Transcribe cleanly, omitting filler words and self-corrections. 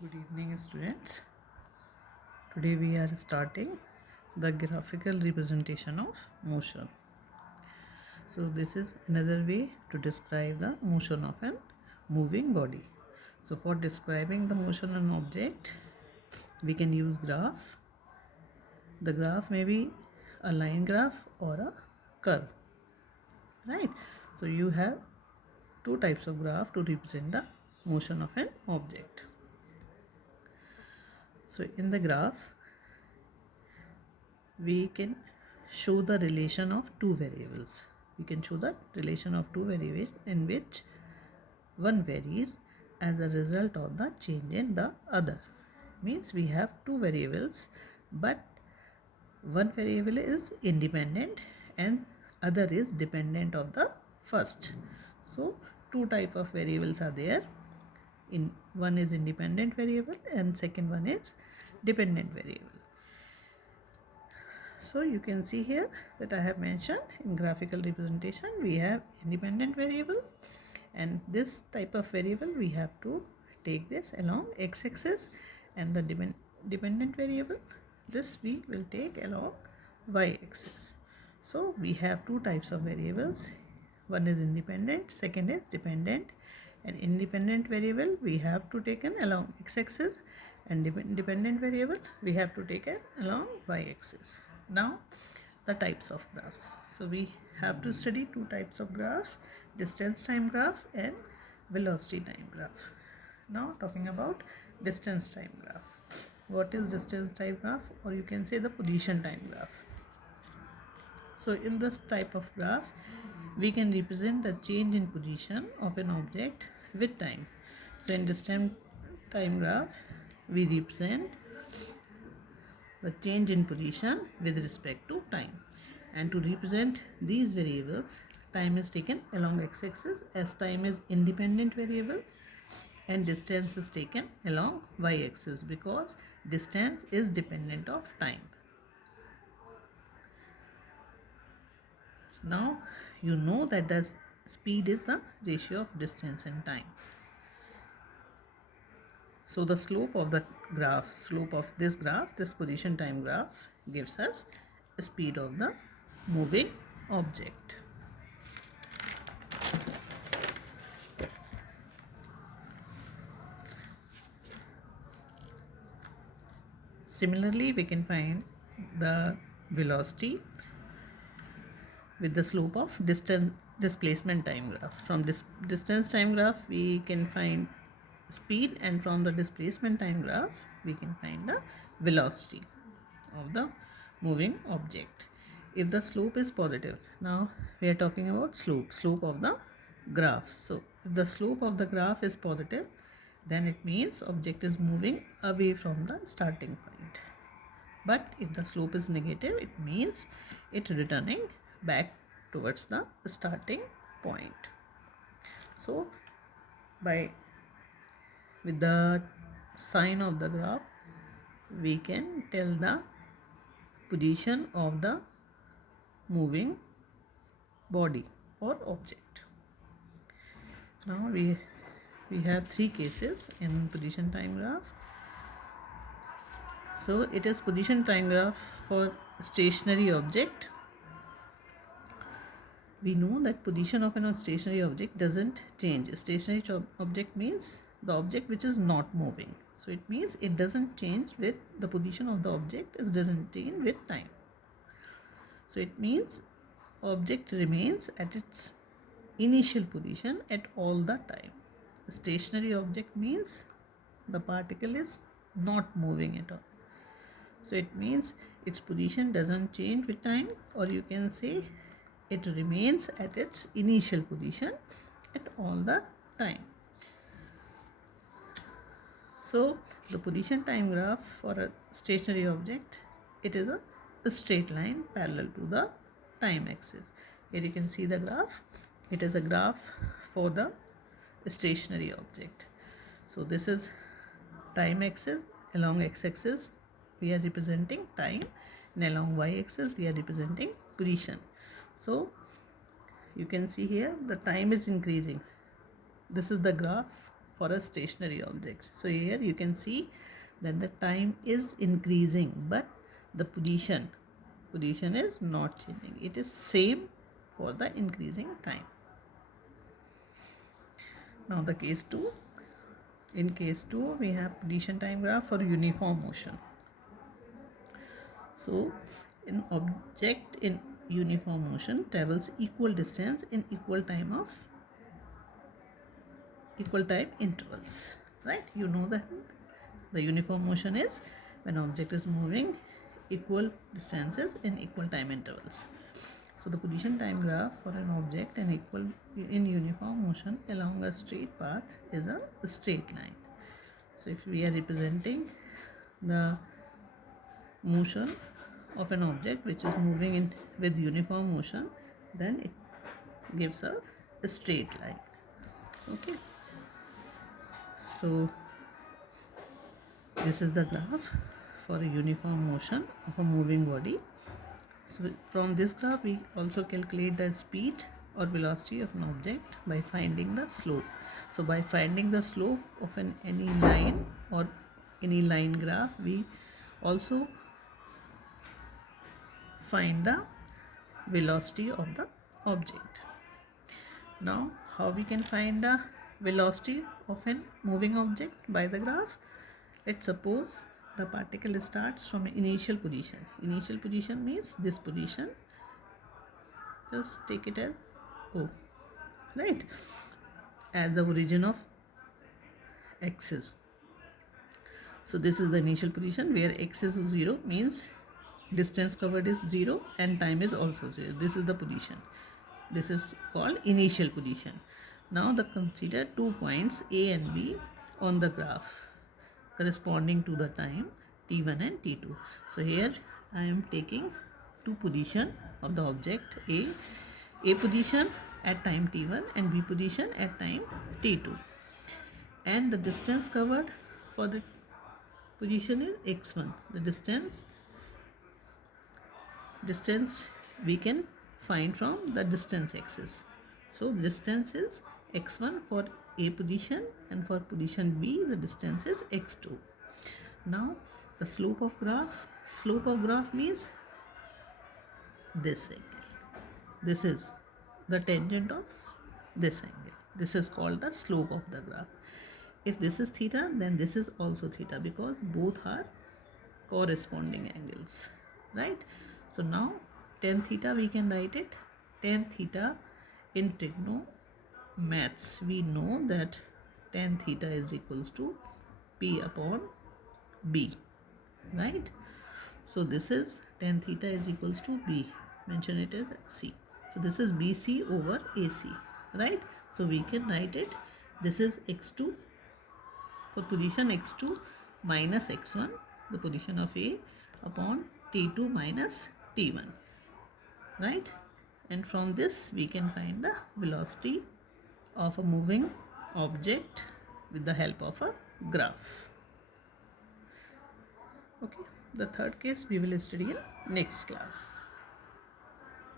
Good evening, students. Today we are starting the graphical representation of motion. So this is another way to describe the motion of an moving body. So for describing the motion of an object, we can use graph. The graph may be a line graph or a curve, right? So you have two types of graph to represent the motion of an object. So in the graph, we can show the relation of two variables. We can show the relation of two variables in which one varies as a result of the change in the other. Means we have two variables, but one variable is independent and other is dependent of the first. So two type of variables are there. In one is independent variable and second one is dependent variable. So you can see here that I have mentioned in graphical representation we have independent variable, and this type of variable we have to take this along x-axis, and the dependent variable this we will take along y-axis. So we have two types of variables, one is independent, second is dependent, and independent variable we have to take along x-axis and dependent variable we have to take it along y-axis. Now the types of graphs. So we have to study two types of graphs, distance time graph and velocity time graph. Now talking about distance time graph. What is distance time graph, or you can say the position time graph? So in this type of graph we can represent the change in position of an object with time. So in distance time graph we represent the change in position with respect to time, and to represent these variables time is taken along x-axis as time is independent variable, and distance is taken along y-axis because distance is dependent of time. Now you know that the speed is the ratio of distance and time. So the slope of the graph, this position time graph gives us speed of the moving object. Similarly, we can find the velocity with the slope of displacement time graph. From distance time graph we can find speed, and from the displacement time graph we can find the velocity of the moving object. If the slope is positive, now we are talking about slope of the graph. So if the slope of the graph is positive, then it means object is moving away from the starting point. But if the slope is negative, it means it returning back towards the starting point. So with the sign of the graph we can tell the position of the moving body or object. Now we have three cases in position time graph. So it is position time graph for stationary object. We know that position of a stationary object doesn't change. A stationary object means the object which is not moving. So it means it doesn't change with the position of the object, it doesn't change with time. So it means object remains at its initial position at all the time. A stationary object means the particle is not moving at all. So it means its position doesn't change with time, or you can say it remains at its initial position at all the time. So the position time graph for a stationary object, it is a straight line parallel to the time axis. Here you can see the graph. It is a graph for the stationary object. So this is time axis. Along x-axis we are representing time, and along y-axis we are representing position. So you can see here the time is increasing. This is the graph for a stationary object. So here you can see that the time is increasing, but the position is not changing. It is same for the increasing time. Now the case 2. In case 2, we have position time graph for uniform motion. So an object in uniform motion travels equal distance in equal time intervals, right? You know that the uniform motion is when object is moving equal distances in equal time intervals. So the position time graph for an object in uniform motion along a straight path is a straight line. So if we are representing the motion of an object which is moving with uniform motion, then it gives a straight line. Okay. So this is the graph for a uniform motion of a moving body. So from this graph we also calculate the speed or velocity of an object by finding the slope. So by finding the slope of any line or any line graph, we also find the velocity of the object. Now how we can find the velocity of a moving object by the graph? Let's suppose the particle starts from initial position. Initial position means this position. Just take it as O, right? As the origin of axis. So this is the initial position where x is 0, means distance covered is 0 and time is also 0. This is the position. This is called initial position. Now consider 2 points A and B on the graph corresponding to the time t1 and t2. So here I am taking 2 position of the object A position at time t1 and B position at time t2, and the distance covered for the position is x1. The distance we can find from the distance axis. So distance is x1 for A position, and for position B the distance is x2. Now the slope of graph means this angle. This is the tangent of this angle. This is called the slope of the graph. If this is theta, then this is also theta, because both are corresponding angles, right? So now tan theta we can write it. Tan theta in trigonometry we know that tan theta is equals to P upon B, right? So this is tan theta is equals to B. Mention it as C. So this is BC over AC, right? So we can write it. This is x2 for position x2 minus x1, the position of A, upon t2 minus t1, right? And from this we can find the velocity of a moving object with the help of a graph. Okay, the third case we will study in next class.